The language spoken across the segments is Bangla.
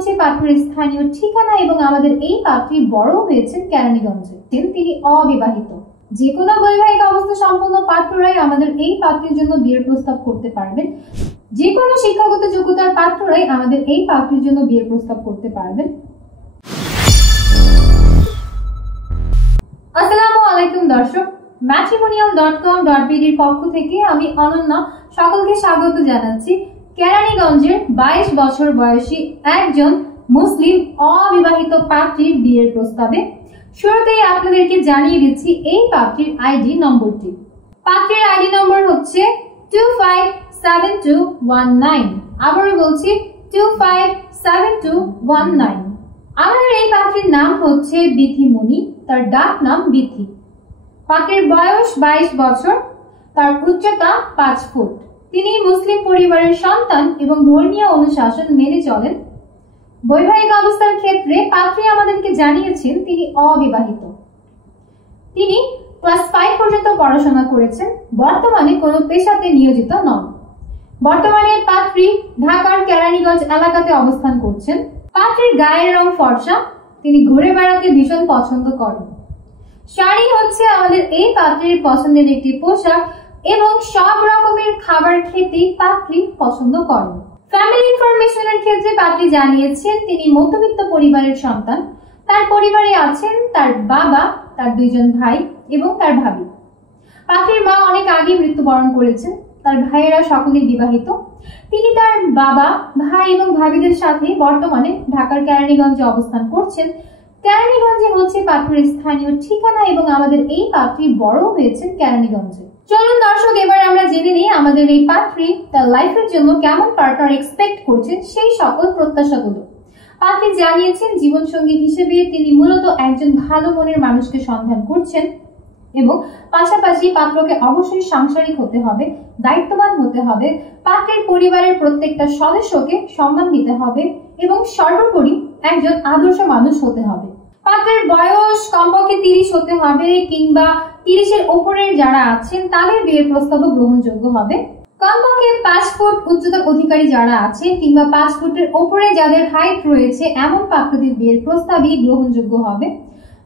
হচ্ছে পাত্রের স্থানীয় ঠিকানা এবং আমাদের এই পাত্রী বড় হয়েছেন কেরানীগঞ্জে। তিনি অবিবাহিত। যে কোনো বৈবাহিক অবস্থা সম্পন্ন পাত্ররাই আমাদের এই পাত্রীর জন্য বিয়ের প্রস্তাব করতে পারবেন। যে কোনো শিক্ষাগত যোগ্যতার পাত্ররাই আমাদের এই পাত্রীর জন্য বিয়ের প্রস্তাব করতে পারবেন। আসসালামু আলাইকুম দর্শক, matrimonial.com.bd এর পক্ষ থেকে আমি অনন্যা সকলকে স্বাগত জানাচ্ছি কেরানীগঞ্জের 22 বছর বয়সী একজন মুসলিম অবিবাহিত পাত্রীর বিয়ের প্রস্তাবে। শুরুতেই আপনাদেরকে জানিয়ে দিচ্ছি এই পাত্রীর আইডি নম্বরটি। পাত্রীর আইডি নম্বর হচ্ছে 257219। আবারও বলছি 257219। আমাদের এই পাত্রীর নাম হচ্ছে বিথিমণি, তার ডাক নাম বিথি। পাত্রীর বয়স 22 বছর, তার উচ্চতা 5 ফুট। তিনি মুসলিম পরিবারের সন্তান এবং ধর্মীয় অনুশাসন মেনে চলেন। বৈবাহিক অবস্থার ক্ষেত্রে পাত্রী আমাদেরকে জানিয়েছেন তিনি অবিবাহিত। তিনি ক্লাস 5 পর্যন্ত পড়াশোনা করেছেন। বর্তমানে কোনো পেশাতে নিয়োজিত নন। বর্তমানে পাত্রী ঢাকার কেরানীগঞ্জ এলাকাতে অবস্থান করছেন। পাত্রীর গায়ের রং ফর্সা, তিনি ঘুরে বেড়াতে ভীষণ পছন্দ করেন। শাড়ি হচ্ছে আমাদের এই পাত্রীর পছন্দের একটি পোশাক এবং সব রকমের খাবার খেতেই পাত্রী পছন্দ করেন। ফ্যামিলি ইনফরমেশনের ক্ষেত্রে পাত্রী জানিয়েছেন তিনি মধ্যবিত্ত পরিবারের সন্তান। তার পরিবারে আছেন তার বাবা, তার 2 জন ভাই এবং তার ভাবি। পাত্রীর মা অনেক আগে মৃত্যুবরণ করেছেন। তার ভাইয়েরা সকলেই বিবাহিত। তিনি তার বাবা, ভাই এবং ভাবিদের সাথে বর্তমানে ঢাকার কেরানীগঞ্জে অবস্থান করছেন। কেরানীগঞ্জে হচ্ছে পাত্রীর স্থানীয় ঠিকানা এবং আমাদের এই পাত্রী বড় হয়েছেন কেরানীগঞ্জে। চলুন দর্শক, এবার আমরা জেনে নিই আমাদের এই পাত্রী তার লাইফের জন্য কেমন পার্টনার এক্সপেক্ট করছেন সেই সকল প্রত্যাশাগুলো। পাত্রী জানিয়েছেন জীবনসঙ্গী হিসেবে তিনি মূলত একজন ভালো মনের মানুষকে সন্ধান করছেন এবং পাশাপাশি পাত্রকে অবশ্যই সাংসারিক হতে হবে, দায়িত্ববান হতে হবে, পাত্রের পরিবারের প্রত্যেকটা সদস্যকে সম্মান দিতে হবে এবং সর্বোপরি একজন আদর্শ মানুষ হতে হবে। পাত্রের বয়স কমপক্ষে 30 হতে হবে কিংবা 30-এর উপরের যারা আছেন তাদের বিয়ের প্রস্তাবও গ্রহণযোগ্য হবে। কমপক্ষে 5 ফুট উচ্চতার অধিকারী যারা আছেন কিংবা 5 ফুটের উপরে যাদের হাইট রয়েছে এমন পাত্রদের বিয়ের প্রস্তাবই গ্রহণযোগ্য হবে।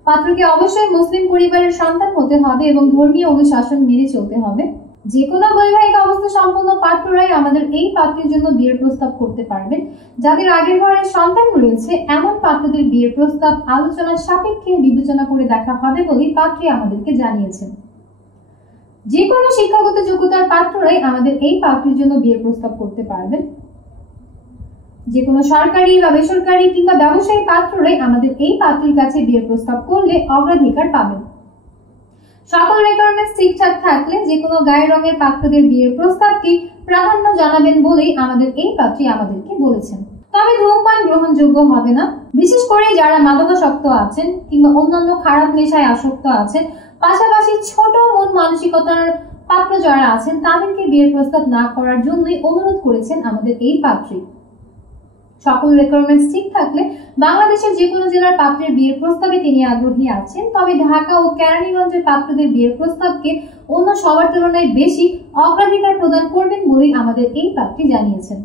পাত্রকে অবশ্যই মুসলিম পরিবারের সন্তান হতে হবে এবং ধর্মীয় অনুশাসন মেনে চলতে হবে। যে কোনো বৈবাহিক অবস্থা সম্পন্ন পাত্ররাই আমাদের এই পাত্রের জন্য বিয়ের প্রস্তাব করতে পারবেন। যাদের আগের ঘরের সন্তান রয়েছে এমন পাত্রদের বিয়ের প্রস্তাব আলোচনার সাপেক্ষে বিবেচনা করে দেখা হবে বলেই পাত্রী আমাদেরকে জানিয়েছেন। যে কোনো শিক্ষাগত যোগ্যতার পাত্ররাই আমাদের এই পাত্রের জন্য বিয়ের প্রস্তাব করতে পারবেন। যে কোনো সরকারি বা বেসরকারি কিংবা ব্যবসায়ী পাত্ররাই আমাদের এই পাত্রীর কাছে বিয়ের প্রস্তাব করলে অগ্রাধিকার পাবেন। সকল রিকোয়ারমেন্টস ঠিকঠাক থাকলে যে কোনো গায়ের রঙের পাত্রদের বিয়ের প্রস্তাবকে প্রাধান্য জানাবেন বলেই আমাদের এই পাত্রী আমাদেরকে বলেছেন। তবে ধূমপান গ্রহণযোগ্য হবে না। বিশেষ করে যারা মাদকাসক্ত আছেন কিংবা অন্যান্য খারাপ নেশায় আসক্ত আছেন, পাশাপাশি ছোট মন মানসিকতার পাত্র যারা আছেন তাদেরকে বিয়ের প্রস্তাব না করার জন্যই অনুরোধ করেছেন আমাদের এই পাত্রী। সকল রিকোয়ারমেন্টস ঠিক থাকলে বাংলাদেশের যে কোনো জেলার পাত্রের বিয়ের প্রস্তাবে তিনি আগ্রহী আছেন। তবে ঢাকা ও কেরানীগঞ্জের পাত্রদের বিয়ের প্রস্তাবকে অন্য সবার তুলনায় বেশি অগ্রাধিকার প্রদান করবেন বলেই আমাদের এই পাত্রী জানিয়েছেন।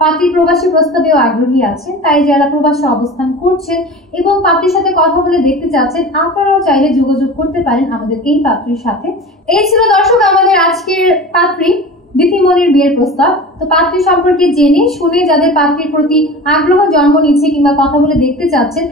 পাত্রী প্রবাসী প্রস্তাবেও আগ্রহী আছেন, তাই যারা প্রবাসে অবস্থান করছেন এবং পাত্রীর সাথে কথা বলে দেখতে চাচ্ছেন আপনারাও চাইলে যোগাযোগ করতে পারেন আমাদের এই পাত্রীর সাথে। এই ছিল দর্শক আমাদের আজকের পাত্রী বিথিমণির বিয়ের প্রস্তাব। তো পাত্রী সম্পর্কে জেনে শুনে যাদের পাত্রীর প্রতি আগ্রহ জন্ম নিচ্ছে কিংবা কথা বলে দেখতে চাচ্ছেন,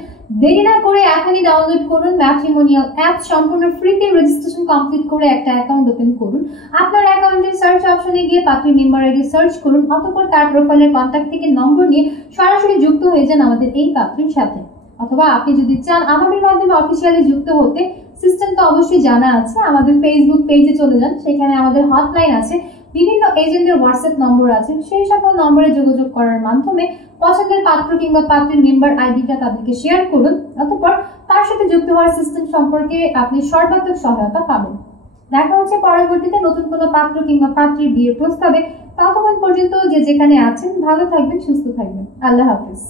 দেরি না করে এখনই ডাউনলোড করুন ম্যাট্রিমোনিয়াল অ্যাপ। সম্পূর্ণ ফ্রিতে রেজিস্ট্রেশন কমপ্লিট করে একটা অ্যাকাউন্ট ওপেন করুন। আপনার অ্যাকাউন্টের সার্চ অপশনে গিয়ে পাত্রীর মেম্বার আইডি সার্চ করুন, অতঃপর তার প্রোফাইলের কন্ট্যাক্ট থেকে নম্বর নিয়ে সরাসরি যুক্ত হয়ে যান আমাদের এই পাত্রীর সাথে। অথবা আপনি যদি চান আমাদের মাধ্যমে অফিসিয়ালি যুক্ত হতে, সিস্টেম তো অবশ্যই জানা আছে, আমাদের ফেসবুক পেজে চলে যান, সেখানে আমাদের হটলাইন আছে, বিভিন্ন এজেন্টের হোয়াটসঅ্যাপ নম্বর আছে। সেই সকল নম্বরে যোগাযোগ করার মাধ্যমে পছন্দের পাত্র কিংবা পাত্রের মেম্বার আইডিটা তাদেরকে শেয়ার করুন, অতঃপর তার সাথে যুক্ত হওয়ার সিস্টেম সম্পর্কে আপনি সর্বাত্মক সহায়তা পাবেন। দেখা হচ্ছে পরবর্তীতে নতুন কোনো পাত্র কিংবা পাত্রীর বিয়ের প্রস্তাবে। ততক্ষণ পর্যন্ত যে যেখানে আছেন ভালো থাকবেন, সুস্থ থাকবেন। আল্লাহ হাফিজ।